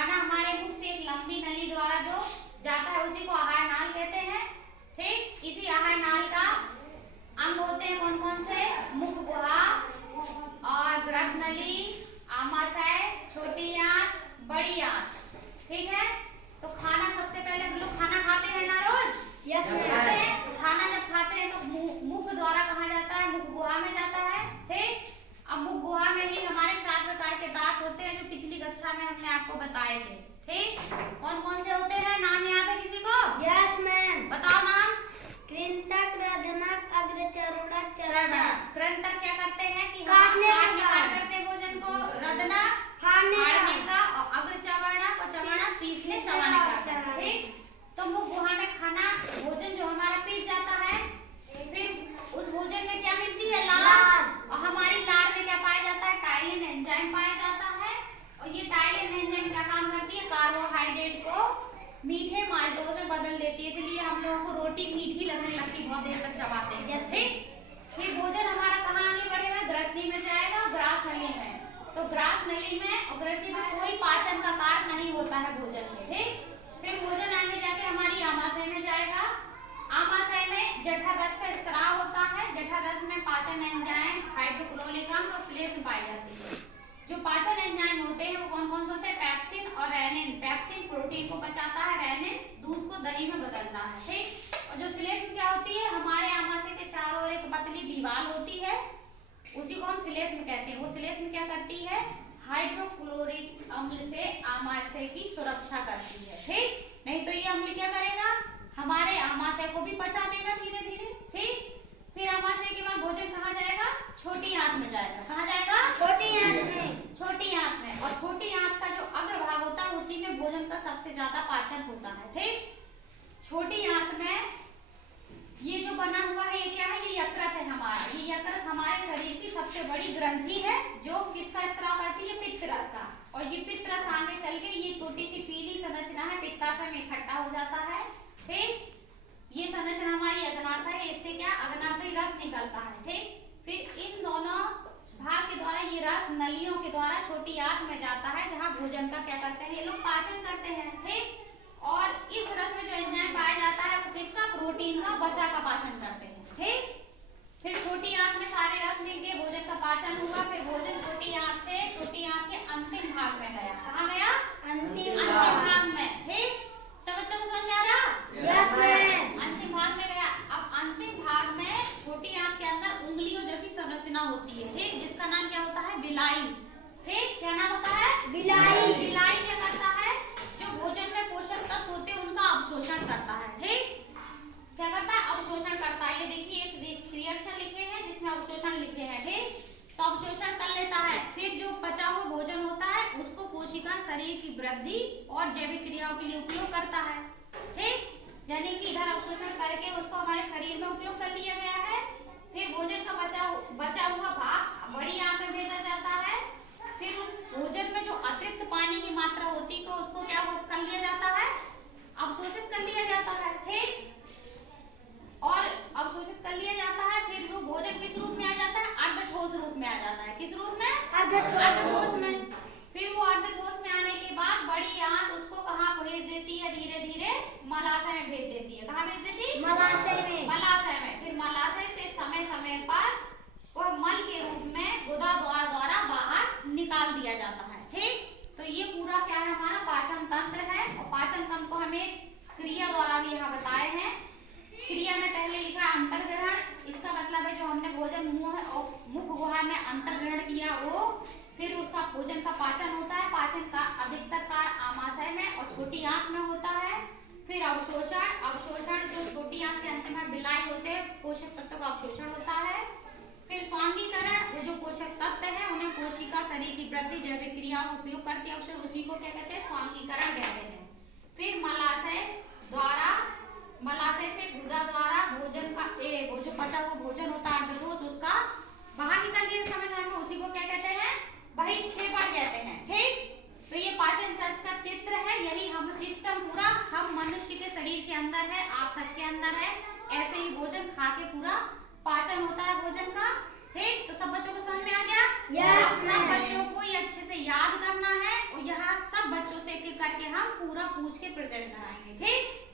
खाना हमारे मुख से एक लंबी नली द्वारा जो जाता है उसी को आहार नाल कहते हैं। ठीक, इसी आहार नाल का अंग होते हैं कौन कौन से? मुख गुहा और ग्रस नली, आमाशय, छोटी आंत, बड़ी आंत। ठीक है, तो खाना सबसे पहले हम लोग खाना खाते हैं ना रोज? यस खाते हैं। तो खाना जब खाते हैं तो मुख द्वारा कहाँ जाता है? मुख गुहा में जाता है। ठीक, अब मुख गुहा में ही हमारे 4 प्रकार के दांत होते हैं जो पिछली कक्षा में हमने आपको बताए थे। ठीक, कौन कौन से होते हैं? नाम याद है किसी को? Yes ma'am. बताओ नाम। कृंतक, रदनक, अग्रचरणक, चरणक। कृंतक क्या करते हैं कि काटने करते हैं भोजन को, रदनक फाड़ने का, और अग्रचरणक और चरणक पीसने चबाने का। ठीक, तो मुख गुहा में खाना भोजन जो हमारा पीस जाता है, फिर उस भोजन में क्या मिलती है? लार। और हमारी लार में क्या पाया जाता है? टाइलिन एंजाइम पाया जाता है। और ये टाइलिन एंजाइम क्या काम करती है? कार्बोहाइड्रेट को मीठे माल्टोज में बदल देती है, इसलिए हम लोगों को रोटी मीठी लगने लगती, बहुत देर तक चबाते हैं। ठीक, फिर भोजन हमारा कहाँ आगे बढ़ेगा? ग्रसनी में जाएगा, ग्रास नली में। तो ग्रास नली में और ग्रसनी में कोई पाचन का कार्य नहीं होता है भोजन में। ठीक, फिर भोजन आगे जाके हमारी आमाशय में जाएगा। आमाशय में जठररस का स्त्राव होता है। जठररस में पाचन एंजाइम, हाइड्रोक्लोरिक अम्ल और श्लेष्म पाई जाती है। जो पाचन एंजाइम होते हैं वो कौन कौन से होते हैं? पेप्सिन और रेनिन। पेप्सिन प्रोटीन को पचाता है, रेनिन दूध को दही में बदलता है। ठीक, और जो श्लेष्म क्या होती है? हमारे आमाशय के चारों ओर एक पतली दीवार होती है, उसी को हम श्लेष्म कहते हैं। वो श्लेष्म क्या करती है? हाइड्रोक्लोरिक अम्ल से आमाशय की सुरक्षा करती है। ठीक, नहीं तो ये अम्ल क्या करेगा? हमारे आमाशय को भी पचा देगा धीरे धीरे। ठीक, फिर आमाशय के बाद भोजन कहाँ जाएगा? छोटी आंत में जाएगा। कहाँ जाएगा? छोटी आंत में। छोटी आंत में। और छोटी आंत का जो अग्रभाग होता है उसी में भोजन का सबसे ज्यादा पाचन होता है। ठीक, छोटी आंत में ये जो बना हुआ है ये क्या है? ये यकृत है हमारा। ये यकृत हमारे शरीर की सबसे बड़ी ग्रंथि है जो किसका स्त्राव करती है? पित्त रस का। और ये पित्त रस आगे चल के ये छोटी सी पीली संरचना है पित्ताशय में इकट्ठा हो जाता है। ठीक, ये संरचना हमारी अग्नाशय है, इससे क्या? अग्नाशयी रस निकलता है। ठीक, फिर इन दोनों भाग के द्वारा ये रस नलियों के द्वारा छोटी आंत में जाता है, जहाँ भोजन का क्या करते हैं? ये लोग पाचन करते हैं। ठीक, और इस रस में जो एंजाइम पाया जाता है वो किसका? प्रोटीन का, वसा का पाचन करते हैं। ठीक, फिर छोटी आंत में सारे रस मिलके भोजन का पाचन हुआ। फिर भोजन छोटी आंत से छोटी आंत के अंतिम भाग में गया। कहाँ गया? अंतिम भाग में। ठीक, सब बच्चों को समझ में आ रहा? Yes ma'am. अंतिम भाग में गया। अब अंतिम भाग में छोटी आंत के अंदर उंगलियों जैसी संरचना होती है। ठीक, जिसका नाम क्या होता है? बिलाई। ठीक, क्या नाम होता है? बिलाई। बिलाई क्या करता है? जो भोजन में पोषक तत्व होते हैं उनका अवशोषण करता है। ठीक, क्या करता है? अवशोषण करता है। ये देखिए एक रिएक्शन लिखे हैं जिसमें अवशोषण लिखे हैं। ठीक, तो अवशोषण कर लेता है। फिर जो बचा हुआ भोजन होता है उसको कोशिका शरीर की वृद्धि और जैविक क्रियाओं के लिए उपयोग करता है। ठीक, यानी कि इधर अवशोषण करके उसको हमारे शरीर में उपयोग कर लिया गया है। फिर भोजन का बचा हुआ भाग बड़ी आंत में भेजा जाता है। फिर उस भोजन में जो अतिरिक्त पानी की मात्रा होती है उसको क्या कर लिया जाता है? अवशोषित कर लिया जाता है। ठीक, और अवशोषित कर लिया जाता है। फिर वो भोजन किस रूप में आ जाता है? अर्धठोस रूप में आ जाता है। किस रूप में? अर्धठोस में। फिर वो अर्धठोस में आने के बाद बड़ी आंत उसको कहाँ भेज देती है? धीरे धीरे मलाशय में भेज देती है। कहाँ भेज देती है? मलाशय में। मलाशय में। फिर मलाशय से समय समय पर वह मल के रूप में गुदा द्वारा बाहर निकाल दिया जाता है। ठीक, तो ये पूरा क्या है? हमारा पाचन तंत्र है। और पाचन तंत्र को हमें क्रिया द्वारा भी यहाँ बताए हैं। क्रिया में पहले लिखा है अंतर्ग्रहण। इसका मतलब है जो हमने भोजन मुख गुहा में अंतर्ग्रहण किया वो, फिर उसका भोजन का पाचन होता है। पाचन का अधिकतर कार्य आमाशय में और छोटी आंत में होता है। फिर अवशोषण जो छोटी आंत के अंत में बिलाई होते हैं पोषक तत्व का अवशोषण होता है। फिर स्वांगीकरण, वो जो पोषक तत्व है उन्हें कोशिका शरीर की वृद्धि जैविक क्रियाओं में उपयोग करती है, उसी को क्या कहते हैं? स्वांगीकरण कहते हैं। फिर मलाशय से गुदा द्वारा भोजन का वो जो बचा हुआ भोजन होता है अर्धठोस उसका बाहर निकल दिया समय में, उसी को क्या कहते हैं? बहिक्षेपण कहते हैं। ठीक, तो ये पाचन तंत्र का चित्र है। यही हम सिस्टम पूरा हम मनुष्य के शरीर के अंदर है, आप सबके अंदर है। ऐसे ही भोजन खा के पूरा पाचन होता है भोजन का। ठीक, तो सब बच्चों को समझ में आ गया? यस। सब बच्चों को ये अच्छे से याद करना है और यहाँ सब बच्चों से एक एक करके हम पूरा पूछ के प्रेजेंट कराएंगे। ठीक।